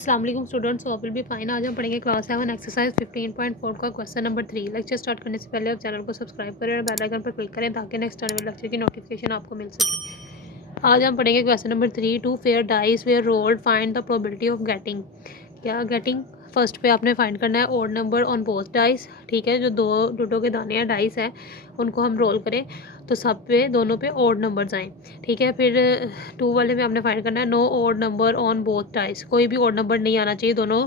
अस्सलाम वालेकुम students, all will be fine. आज हम पढ़ेंगे क्लास 7 एक्सरसाइज 15.4 का क्वेश्चन नंबर 3। लेक्चर स्टार्ट करने से पहले आप चैनल को सब्सक्राइब करें और बेल आइकन पर क्लिक करें ताकि नेक्स्ट आने वाले लेक्चर की नोटिफिकेशन आपको मिल सके। आज हम पढ़ेंगे question number 3। Two fair dice were rolled, find the probability of getting. क्या गेटिंग फर्स्ट पे आपने फाइंड करना है odd number on both dice. ठीक है, जो दो डूडो के दाने या डाइस हैं उनको हम रोल करें तो सब पे दोनों पे ओड नंबर्स आएँ। ठीक है, फिर 2 वाले में आपने फाइंड करना है no odd number on both dice, कोई भी ओड नंबर नहीं आना चाहिए दोनों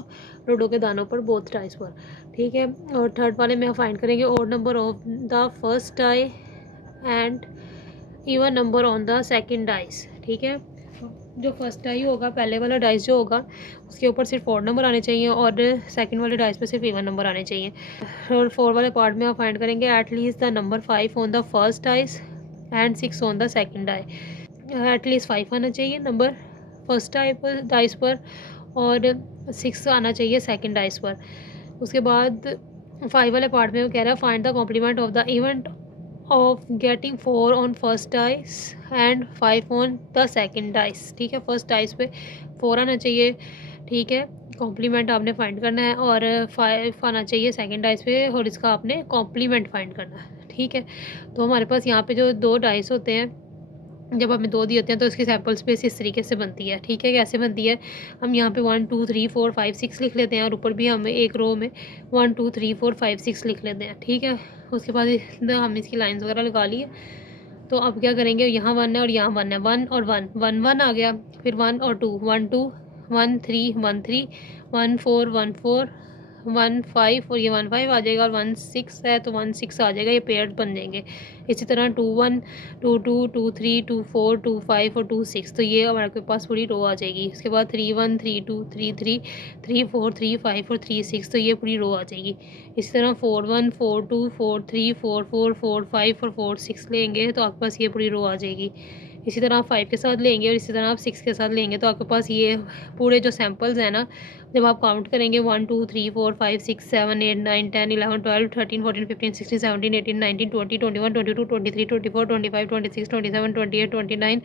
डूडो के दानों पर, बोथ डाइस पर। ठीक है, और थर्ड वाले में हम फाइंड करेंगे odd number of the first die and even number on the second dice. ठीक है, जो फर्स्ट डाई होगा, पहले वाला डाइस जो होगा उसके ऊपर सिर्फ ओड नंबर आने चाहिए और सेकंड वाले डाइस पे सिर्फ इवन नंबर आने चाहिए। और 4 वाले पार्ट में आप फाइंड करेंगे at least the number 5 on the first dice and 6 on the second die. At least 5 आना चाहिए नंबर फर्स्ट डाइस पर और 6 आना चाहिए सेकंड डाइस पर। उसके बाद 5 वाले पार्ट में वो कह रहा है find the complement of the event of getting 4 on first dice and 5 on the second dice. ठीक है, फर्स्ट डाइस पे 4 आना चाहिए। ठीक है, कॉम्प्लीमेंट आपने फाइंड करना है और 5 आना चाहिए सेकंड डाइस पे और इसका आपने कॉम्प्लीमेंट फाइंड करना है। ठीक है, तो हमारे पास यहाँ पे जो 2 डाइस होते हैं, जब हमें 2 दिए होते हैं तो इसकी सैम्पल स्पेस इस तरीके से बनती है। ठीक है, कैसे बनती है, हम यहाँ पे 1 2 3 4 5 6 लिख लेते हैं और ऊपर भी हमें एक रो में 1 2 3 4 5 6 लिख लेते हैं। ठीक है, उसके बाद हम इसकी लाइंस वगैरह लगा लिए। तो अब क्या करेंगे, यहाँ 1 है और यहाँ 1 है, 1 और 1 1 1 आ गया, फिर 1 और 2 1 2 1 3 1 3 1 4 1 4 1 5 और ये 1 5 आ जाएगा और 1 6 है तो 1 6 आ जाएगा, ये पेयर बन जाएंगे। इसी तरह 2 1 2 2 2 3 2 4 2 5 और 2 6, तो ये हमारे पास पूरी रो आ जाएगी। उसके बाद 3 1 3 2 3 3 3 4 3 5 और 3 6, तो ये पूरी रो आ जाएगी। इसी तरह 4 1 4 2 4 3 4 4 4 5 और 4 6 लेंगे तो आपके पास ये पूरी रो आ जाएगी। इसी तरह आप 5 के साथ लेंगे और इसी तरह आप 6 के साथ लेंगे तो आपके पास ये पूरे जो सैम्पल्स हैं ना, जब आप काउंट करेंगे 1 2 3 4 5 6 7 8 9 10 11 12 13 14 15 16 17 18 19 20 21 22 23 24 25 26 27 28 29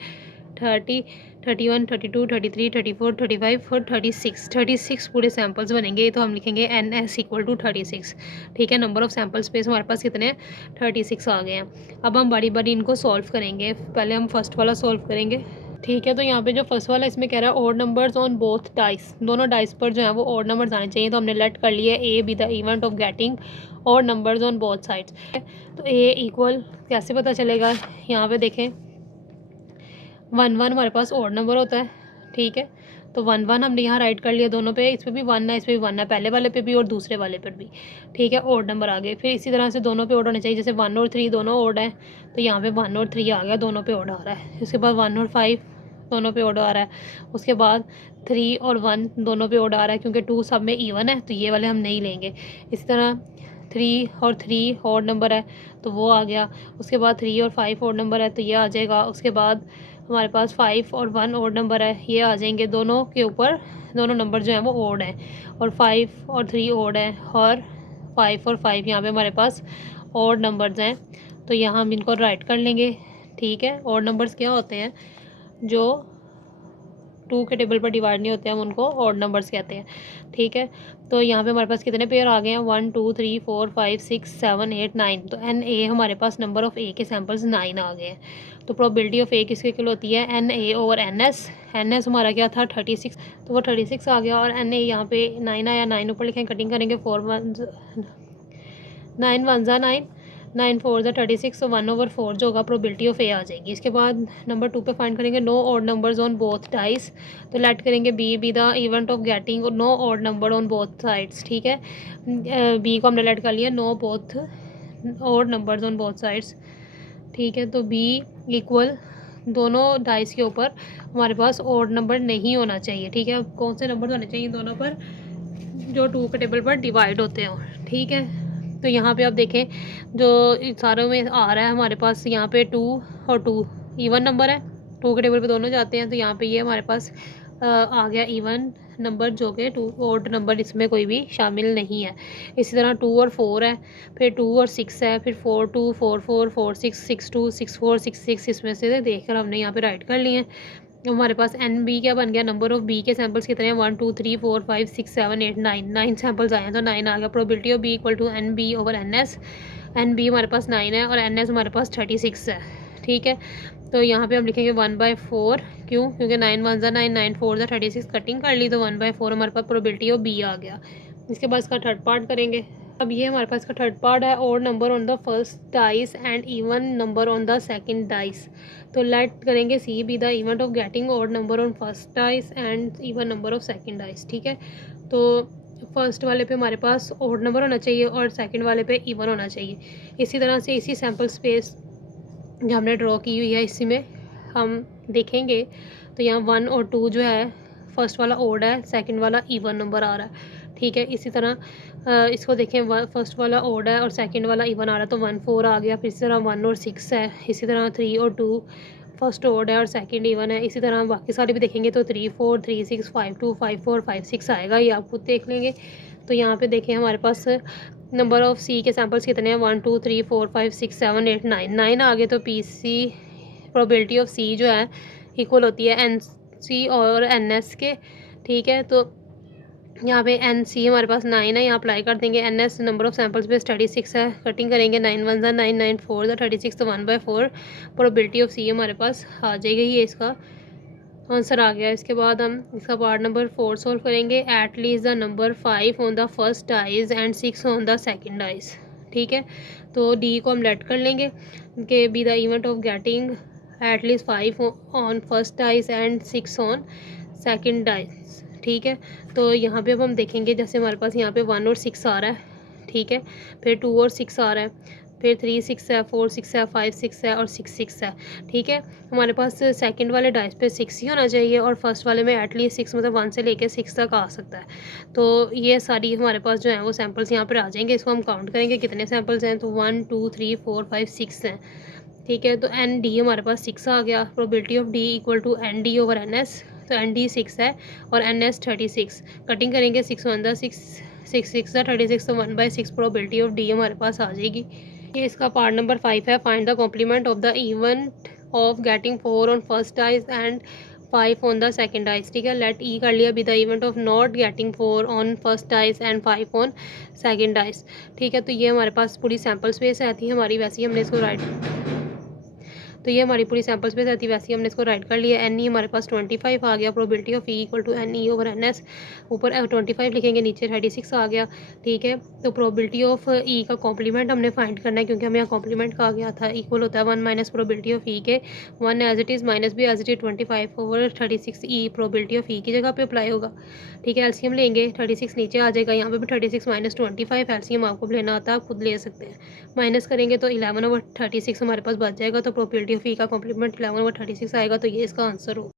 30 31 32 33 34 35 और 36 पूरे सैम्पल्स बनेंगे। तो हम लिखेंगे एन एस इक्वल टू 36। ठीक है, नंबर ऑफ सैम्पल स्पेस हमारे पास कितने 36 आ गए हैं। अब हम बारी बारी इनको सॉल्व करेंगे। पहले हम फर्स्ट वाला सॉल्व करेंगे। ठीक है, तो यहाँ पे जो फर्स्ट वाला इसमें कह रहा है odd numbers on both dice, दोनों डाइस पर जो है वो ओड नंबर्स आने चाहिए। तो हमने लेट कर लिया A be the event of getting odd numbers on both sides. तो ए इक्वल कैसे पता चलेगा, यहाँ पे देखें 1 1 हमारे पास ओड नंबर होता है। ठीक है, तो 1 1 हमने यहाँ राइट कर लिया, दोनों पे, इस पर भी 1 है इस पर भी 1 है, पहले वाले पे भी और दूसरे वाले पर भी। ठीक है, ओड नंबर आ गए। फिर इसी तरह से दोनों पे ओड होने चाहिए, जैसे 1 और 3 दोनों ओड है तो यहाँ पे 1 और 3 आ गया, दोनों पे ओड आ रहा है। उसके बाद 1 और 5 दोनों पे ओड आ रहा है। उसके बाद 3 और 1 दोनों पे ओड आ रहा है, क्योंकि 2 सब में इवन है तो ये वाले हम नहीं लेंगे। इसी तरह 3 और 3 ओड नंबर है तो वो आ गया। उसके बाद 3 और 5 ओड नंबर है तो ये आ जाएगा। उसके बाद हमारे पास 5 और 1 ओड नंबर है, ये आ जाएंगे। दोनों के ऊपर दोनों नंबर जो हैं वो ओड हैं और 5 और 3 ओड है और 5 और 5 यहाँ पे हमारे पास ओड नंबर्स हैं, तो यहाँ हम इनको राइट कर लेंगे। ठीक है, ओड नंबर्स क्या होते हैं, जो 2 के टेबल पर डिवाइड नहीं होते हैं, हम उनको ऑड नंबर्स कहते हैं। ठीक है, तो यहाँ पे हमारे पास कितने पेयर आ गए हैं, 1 2 3 4 5 6 7 8 9, तो एन ए हमारे पास नंबर ऑफ़ ए के सैम्पल्स 9 आ गए हैं। तो प्रोबेबिलिटी ऑफ ए किसके इक्वल होती है, N A over N S हमारा क्या था 36, तो वो 36 आ गया और एन ए यहाँ पे 9 आया। 9 ऊपर लिखें, कटिंग करेंगे, 4 1 9 1 ज़ा 9 9 4 ज़ा 36, तो 1/4 जो होगा प्रोबेबिलिटी ऑफ ए आ जाएगी। इसके बाद नंबर 2 पे फाइंड करेंगे no odd numbers on both dice, तो लेट करेंगे B the event of getting no odd number on both sides. ठीक है, बी को हमने लेट कर लिया no both odd numbers on both sides. ठीक है, तो बी इक्वल दोनों डाइस के ऊपर हमारे पास ऑड नंबर नहीं होना चाहिए। ठीक है, कौन से नंबर होने चाहिए दोनों पर, जो 2 के टेबल पर डिवाइड होते हैं। ठीक है, तो यहाँ पे आप देखें जो सारों में आ रहा है हमारे पास, यहाँ पे 2 और 2 इवन नंबर है, 2 के टेबल पे दोनों जाते हैं, तो यहाँ पे ये हमारे पास आ गया इवन नंबर, जो कि 2 ऑड नंबर इसमें कोई भी शामिल नहीं है। इसी तरह 2 और 4 है, फिर 2 और 6 है, फिर 4 2 4 4 4 6 6 2 6 4 6 6, इसमें से देखकर हमने यहाँ पे राइट कर लिए हैं। हमारे पास एन बी क्या बन गया, नंबर ऑफ बी के सैंपल्स कितने हैं, 1 2 3 4 5 6 7 8 9, 9 सैंपल्स आए हैं तो 9 आ गया। Probability of B equal to N B over N S, N B हमारे पास 9 है और एन एस हमारे पास 36 है, ठीक है। तो यहाँ पे हम लिखेंगे 1/4, क्यों, क्योंकि 9 1 ज़ा 9, 9 4 ज़ा 36, कटिंग कर ली तो 1/4 हमारे पास प्रोबेबिलिटी ऑफ बी आ गया। इसके बाद इसका थर्ड पार्ट करेंगे। अब ये हमारे पास का थर्ड पार्ट है, और number on the first dice and even number on the second dice. तो लेट करेंगे C be the event of getting odd number on first dice and even number of second dice, ठीक है। तो first वाले पे हमारे पास odd number होना चाहिए और सेकंड वाले पे इवन होना चाहिए। इसी तरह से इसी सैम्पल स्पेस जो हमने ड्रॉ की हुई है इसी में हम देखेंगे। तो यहाँ 1 और 2 जो है, फर्स्ट वाला ओड है, सेकंड वाला इवन नंबर आ रहा है, ठीक है। इसी तरह इसको देखें, फर्स्ट वाला ओड है और सेकंड वाला इवन आ रहा है, तो 1 4 आ गया। फिर इसी तरह 1 और 6 है, इसी तरह 3 और 2 फर्स्ट ओड है और सेकंड इवन है। इसी तरह बाकी सारे भी देखेंगे तो 3 4 3 6 5 2 5 4 5 6 आएगा, ये आप खुद देख लेंगे। तो यहाँ पे देखें हमारे पास नंबर ऑफ़ सी के सैंपल्स कितने हैं, 1 2 3 4 5 6 7 8 9, 9 आ गए। तो पी सी प्रोबेबिलिटी ऑफ सी जो है इक्वल होती है एन सी और एन एस के, ठीक है। तो यहाँ पे एन सी हमारे पास 9 है, यहाँ अप्लाई कर देंगे। N S number of samples पे 36 है, कटिंग करेंगे 9 1 ज़ा 9 9 4 ज़ा 36, तो 1/4 प्रोबेबिलिटी ऑफ सी हमारे पास आ जाएगी। ये इसका आंसर आ गया। इसके बाद हम इसका पार्ट नंबर 4 सॉल्व करेंगे। At least the number 5 on the first dice and 6 on the second dice, ठीक है। तो डी को हम लेट कर लेंगे कि be the event of getting at least 5 on first dice and 6 on second dice, ठीक है। तो यहाँ पे अब हम देखेंगे, जैसे हमारे पास यहाँ पे 1 और 6 आ रहा है, ठीक है। फिर 2 और 6 आ रहा है, फिर 3 6 है, 4 6 है, 5 6 है और 6 6 है, ठीक है। हमारे पास सेकंड वाले डाइस पे 6 ही होना चाहिए और फर्स्ट वाले में एटलीस्ट 6, मतलब 1 से लेके 6 तक आ सकता है। तो ये सारी हमारे पास जो है वो सैंपल्स यहाँ पर आ जाएंगे। इसको हम काउंट करेंगे कितने सैंपल्स हैं, तो 1 2 3 4 5 6 हैं, ठीक है। तो एन डी हमारे पास 6 आ गया। Probability of D equal to N D over N S, तो एन डी 6 है और एन एस 36, कटिंग करेंगे 6 1 ज़ा 6 6 6 ज़ा 36, तो 1/6 प्रोबेबिलिटी ऑफ डी हमारे पास आ जाएगी। ये इसका पार्ट नंबर 5 है। Find the complement of the event of getting 4 on first dice and 5 on the second dice, ठीक है। लेट ई कर लिया, be the event of not getting 4 on first dice and 5 on second dice, ठीक है। तो ये हमारे पास पूरी सैम्पल स्पेस आती है हमारी, वैसे ही हमने इसको तो ये हमारी पूरी सैंपल स्पेस आती है, वैसे ही हमने इसको राइट कर लिया। एन ई हमारे पास 25 आ गया। Probability of E equal to N E over N S, ऊपर 25 लिखेंगे, नीचे 36 आ गया, ठीक है। तो प्रोबेबिलिटी ऑफ ई का कॉम्प्लीमेंट हमने फाइंड करना है, क्योंकि हमें यहाँ कॉम्प्लीमेंट कहा गया था, इक्वल होता है 1 माइनस प्रोबेबिलिटी ऑफ ई के 1 एज इट इज़ माइनस भी as it is 25 over 36 E probability of E की जगह पे अप्लाई होगा, ठीक है। एलसीएम लेंगे, 36 नीचे आ जाएगा, यहाँ पे भी 36 माइनस 25, एलसीएम आपको लेना आता है, आप खुद ले सकते हैं। माइनस करेंगे तो 11 ओवर 36 हमारे पास बच जाएगा। तो प्रोबेबिलिटी ऑफ ई का कॉम्प्लीमेंट 11 ओवर 36 आएगा। तो ये इसका आंसर होगा।